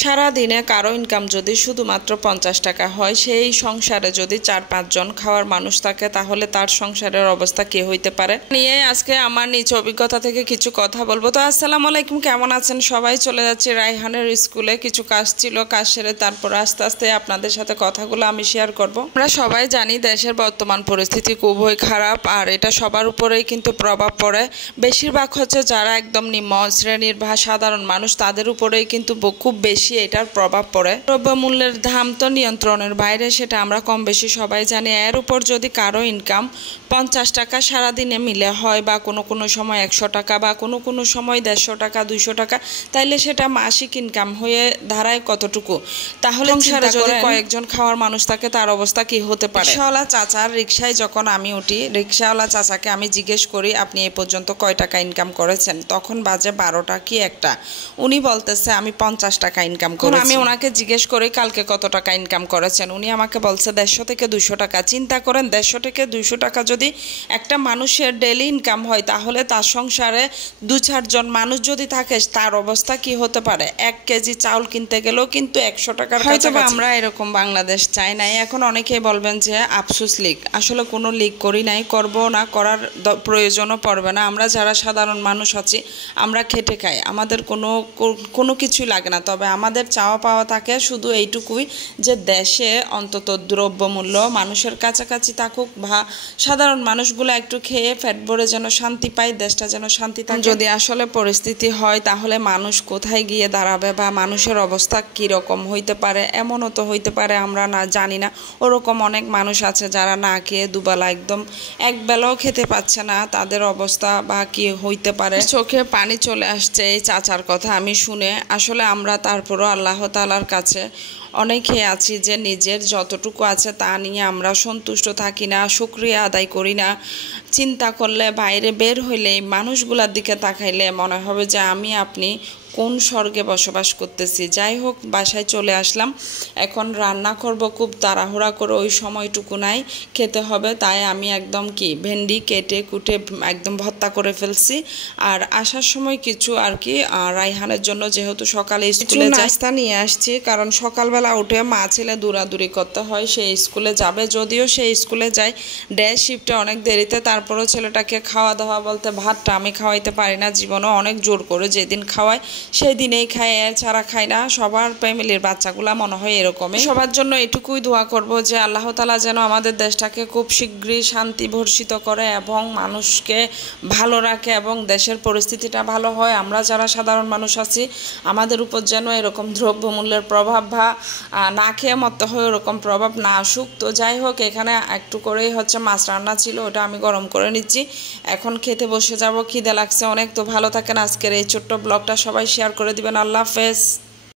সারা দিনে কারো ইনকাম যদি শুধুমাত্র 50 টাকা হয়, সেই সংসারে যদি 4-5 জন খাওয়ার মানুষ থাকে, তাহলে তার সংসারের অবস্থা কি হইতে পারে নিয়ে আজকে আমার নিজ অভিজ্ঞতা থেকে কিছু কথা বলবো। তো আসসালামু আলাইকুম, কেমন আছেন সবাই? চলে যাচ্ছি রায়হানের স্কুলে, কিছু কাজ ছিল, কাজ সেরে তারপর আস্তে আস্তে আপনাদের সাথে কথাগুলো আমি শেয়ার করব। আমরা সবাই জানি দেশের বর্তমান পরিস্থিতি খুবই খারাপ, আর এটা সবার উপরেই কিন্তু প্রভাব পড়ে। বেশিরভাগ হচ্ছে যারা একদম নিম্ন শ্রেণীর বা সাধারণ মানুষ, তাদের উপরেই কিন্তু খুব বেশি এটার প্রভাব পড়ে। দ্রব্যমূল্যের দাম তো নিয়ন্ত্রণের বাইরে, সেটা আমরা কম বেশি সবাই জানি। এর উপর যদি কারো ইনকাম 50 টাকা সারাদিনে মিলে হয়, বা কোনো কোনো সময় 100 টাকা, বা কোনো কোনো সময় 150 টাকা 200 টাকা, তাইলে সেটা মাসিক ইনকাম হয়ে দাঁড়ায় কতটুকু? তাহলে সংসারে যদি কয়েকজন খাওয়ার মানুষ থাকে, তার অবস্থা কি হতে পারে? রিক্সাওয়ালা চাচার রিক্সায় যখন আমি উঠি, রিক্সাওয়ালা চাচাকে আমি জিজ্ঞেস করি, আপনি এই পর্যন্ত কয় টাকা ইনকাম করেছেন? তখন বাজে 12টা কি 1টা। উনি বলতেছে আমি 50 টাকা ইনকাম করেছি। আমি ওনাকে জিজ্ঞেস করি কালকে কত টাকা ইনকাম করেছেন? উনি আমাকে বলছে 150 থেকে 200 টাকা। চিন্তা করেন, 150 থেকে 200 টাকা যদি একটা মানুষের ডেইলি ইনকাম হয়, তাহলে তার সংসারে 2-4 জন মানুষ যদি থাকে, তার অবস্থা কি হতে পারে? 1 কেজি চাউল কিনতে গেলেও কিন্তু 100 টাকার কাছাকাছি। আমরা এরকম বাংলাদেশ চাই নাই। এখন অনেকেই বলবেন যে আফসোস লীগ, আসলে কোনো লীগ করি নাই, করব না, করার প্রয়োজনও পড়বে না। আমরা যারা সাধারণ মানুষ আছি, আমরা খেটে খাই, আমাদের কোনো কিছুই লাগে না। তবে আমাদের চাওয়া পাওয়া থাকে শুধু এইটুকুই, যে দেশে অন্তত দ্রব্যমূল্য মানুষের কাছাকাছি থাকুক, বা সাধারণ মানুষগুলো একটু খেয়ে পেট ভরে যেন শান্তি পায়, দেশটা যেন শান্তি থাকে। যদি আসলে পরিস্থিতি হয়, তাহলে মানুষ কোথায় গিয়ে দাঁড়াবে, বা মানুষের অবস্থা কীরকম হইতে পারে? এমনও তো হইতে পারে আমরা না জানি না, ওরকম অনেক মানুষ আছে যারা না খেয়ে দুবেলা, একদম একবেলাও খেতে পাচ্ছে না, তাদের অবস্থা বা কি হইতে পারে। চোখে পানি চলে আসছে এই চাচার কথা আমি শুনে। আসলে আমরা তারপরও আল্লাহ তাআলার কাছে অনেকে আছি যে নিজের যতটুকু আছে তা নিয়ে আমরা সন্তুষ্ট থাকি না, শুকরিয়া আদায় করি না। চিন্তা করলে, বাইরে বের হইলে, মানুষগুলোর দিকে তাকাইলে মনে হবে যে আমি আপনি কোন স্বর্গে বসবাস করতেছি। যাই হোক, বাসায় চলে আসলাম, এখন রান্না করব, খুব তাড়াহুড়া করে, ওই সময়টুকু নাই, খেতে হবে। তাই আমি একদম ভেন্ডি কেটে কুটে একদম ভর্তা করে ফেলছি। আর আসার সময় কিছু আর কি রায়হানের জন্য, যেহেতু সকালে স্কুলে নাস্তা নিয়ে আসছি, কারণ সকালবেলা উঠে মা ছেলে দৌড়াদৌড়ি করতে হয়, সে স্কুলে যাবে। যদিও সে স্কুলে যায় ডে শিফটে অনেক দেরিতে, তারপরেও ছেলেটাকে খাওয়া দাওয়া বলতে ভাতটা আমি খাওয়াইতে পারি না জীবনে, অনেক জোর করে যেদিন খাওয়াই সেই দিনেই খায়, ছাড়া খায় না। সবার ফ্যামিলির বাচ্চাগুলা মনে হয় এরকমই। সবার জন্য এটুকুই দোয়া করব যে আল্লাহ তাআলা যেন আমাদের দেশটাকে খুব শীঘ্রই শান্তি বর্ষিত করে এবং মানুষকে ভালো রাখে, এবং দেশের পরিস্থিতিটা ভালো হয়। আমরা যারা সাধারণ মানুষ আছি, আমাদের উপর যেন এরকম দ্রব্যমূল্যের প্রভাব বা না খেয়ে মরতে হয় ওরকম প্রভাব না আসুক। তো যাই হোক, এখানে একটু করেই হচ্ছে মাছ রান্না ছিল, ওটা আমি গরম করে নিচ্ছি। এখন খেতে বসে যাব, খিদে লাগছে অনেক। তো ভালো থাকেন, আজকের এই ছোট্ট ব্লগটা সবাই শেয়ার করে দিবেন। আল্লাহ হাফেজ।